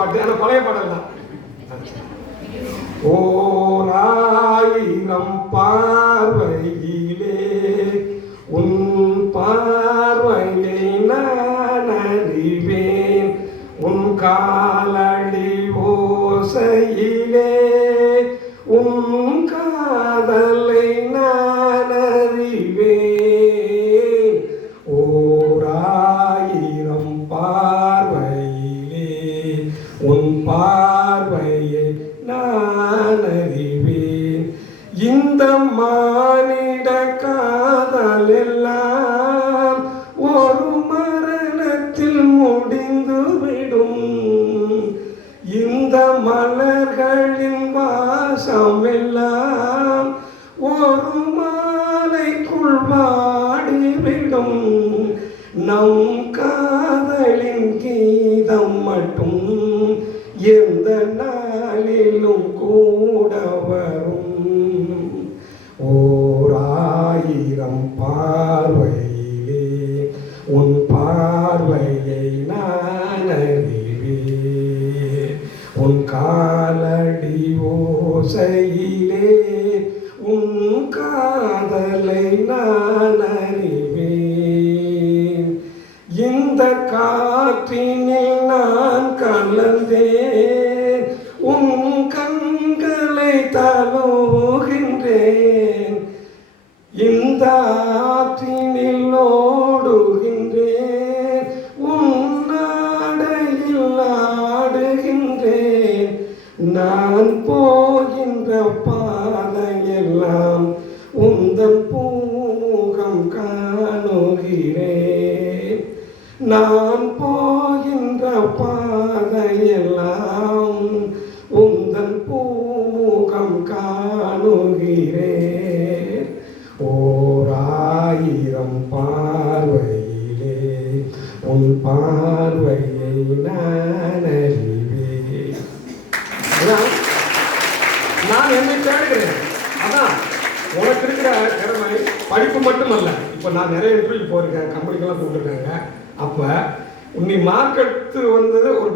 பாட்டு அந்த பழைய பாடல் தான். ஓர் ஆயிரம் பார்வையிலே உன் பார்வையை நான் அறிவேன், உன் காலடி ஓசையிலே உன் காதலை நான் அறிவேன். ஓர் ஆயிரம் பார்வையிலே உன் பார்வையை நான் அறிவேன். இந்த மானிட காதல் எல்லாம் ஒரு மரணத்தில் முடிந்துவிடும். இந்த மலர்களின் வாசம் எல்லாம் ஒரு மாலைக்குள் வாடிவிடும். நம் காதலின் கீதம் மட்டும் எந்த நாளிலும் கூட வரும். ஓர் ஆயிரம் பார்வையிலே உன் பார்வையை நான் அறிவேன், உன் காலடி ஓசையிலே உன் காதலை நான் அறிவேன். இந்த காற்றினில் நான் கலந்தேன், உன் கண்களை தழுவுகின்றேன். இந்த ஆற்றினில் ஓடுகின்றேன், உன் நாடையில் ஆடுகின்றேன். நான் போகின்ற பாதையெல்லாம் உந்தன் பூமுகம் காணுகிறேன். நான் போகின்ற பாதையெல்லாம் உந்தன் பூமுகம் காணுகிறேன். ஓர் ஆயிரம் பார்வையிலே உன் பார்வையை நான் அறிவேன். நான் என்னை தேடுகிறேன். அதான் உனக்கு இருக்கிற திறமை படிப்பு மட்டுமல்ல. இப்போ நான் நிறைய இன்டர்வியூ போயிருக்கேன், கம்பெனிக்கெல்லாம் கூப்பிட்டுருக்காங்க. அப்போ நீ மார்க் எடுத்து வந்தது ஒரு